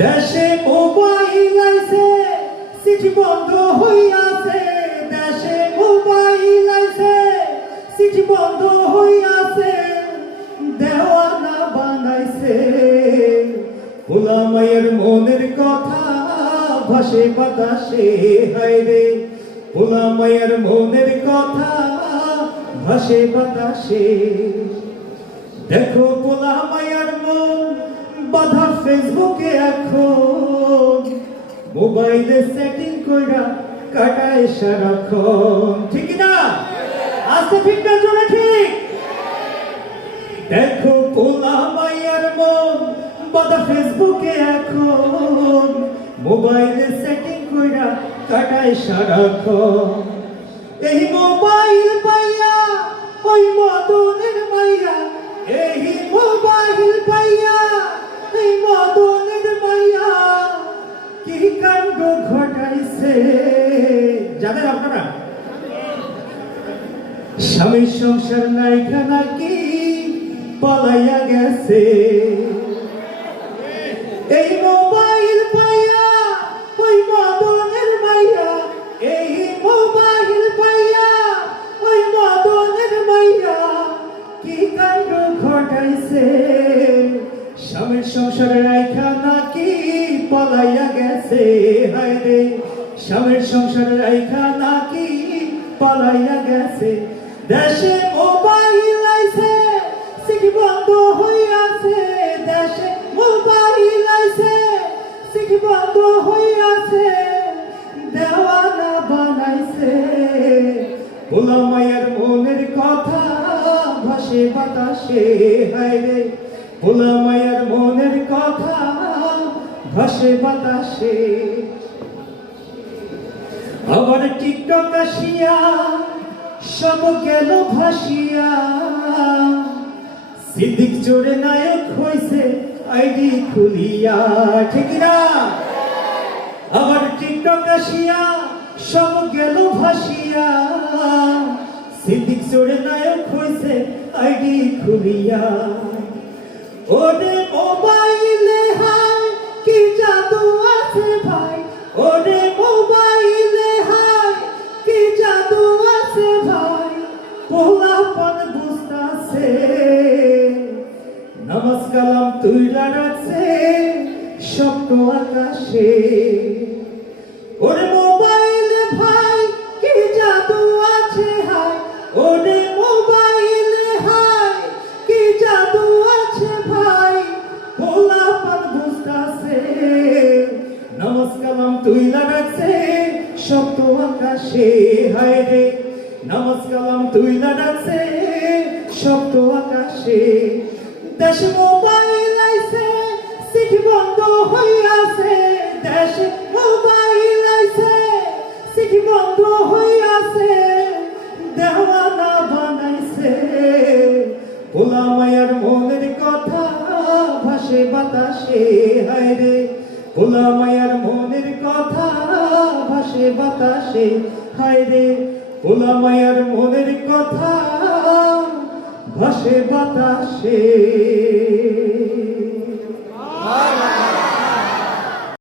দেশে মোবাইল আইছে চিঠি বন্ধ হইয়াছে, দেশে মোবাইল আইছে চিঠি বন্ধ হইয়াছে, দেওয়ানা বানাইছে। পোলা মায়ের মনের কথা ভাসে বাতাসে, হায়রে পোলা মায়ের মনের কথা ভাসে বাতাসে। দেখো পোলা মায়ের মন বাধা ফেসবুকে এখন, মোবাইলে সেটিং কইরা কাটায় সারাক্ষণ। ঠিক না? আস্তে ঠিক না জোরে ঠিক? দেখো পোলা মায়ের মন বাধা ফেসবুকে এখন, মোবাইলে সেটিং কইরা কাটায় সারাক্ষণ। এই মোবাইল পাইয়া ওই মদনের মাইয়া, এই মোবাইল পাইয়া এই মদনের মাইয়া কি কাণ্ড ঘটাইছে জানেন আপনারা? স্বামীর সংসার নাইকা নাকি পালাইয়া গেছে। এই মোবাইল পাইয়া ওই মদনের মাইয়া, এই মোবাইল পাইয়া ওই মদনের মাইয়া কি কাণ্ড ঘটাইছে। স্বামীর সংসার রাইখা নাকি পালাইয়া গেছে, হায়রে স্বামীর সংসার রাইখা নাকি পালাইয়া গেছে। দেশে মোবাইল আইছে চিঠি বন্ধ হইয়াছে, দেশে মোবাইল আইছে চিঠি বন্ধ হইয়াছে, দেওয়ানা বানাইছে। পোলা মায়ের মনের কথা ভাসে বাতাসে, হায়রে পোলা মায়ের মনের কথা ভাসে বাতাসে। আবার টিকটক আসিয়া সব গেল ভাসিয়া, সিদ্দিক জোরে নায়ক হইছে আইডি খুলিয়া। ঠিক না? আবার টিকটক আসিয়া সব গেল ভাসিয়া, সিদ্দিক জোরে নায়ক হইছে আইডি খুলিয়া। ওরে মোবাইলে হায় কি জাদু আছে ভাই, ওরে মোবাইলে হায় কি জাদু আছে ভাই, পোলাপান বুঝতাছে নামাজ কালাম তুইলা রাখছে শক্ত আকাশে। ওরে মোবাইলে ভাই কি জাদু আছে হায়, ওরে মোবাইলে হায় কি জাদু আছে ভাই, পোলাপান বুঝতাছে নামাজ কালাম তুইলা রাখছে শক্ত আকাশে, হায়রে নামাজ কালাম তুইলা রাখছে শক্ত আকাশে। দেশে মোবাইল আইছে চিঠি বন্ধ হইয়াছে, দেশে মোবাইল আইছে চিঠি বন্ধ হইয়াছে, দেওয়ানা বানাইছে। পোলা মায়ের মনের কথা ভাসে বাতাসে, হায়রে পোলা মায়ের মনের কথা ভাসে বাতাসে, হায়রে পোলা মায়ের মনের কথা ভাসে বাতাসে।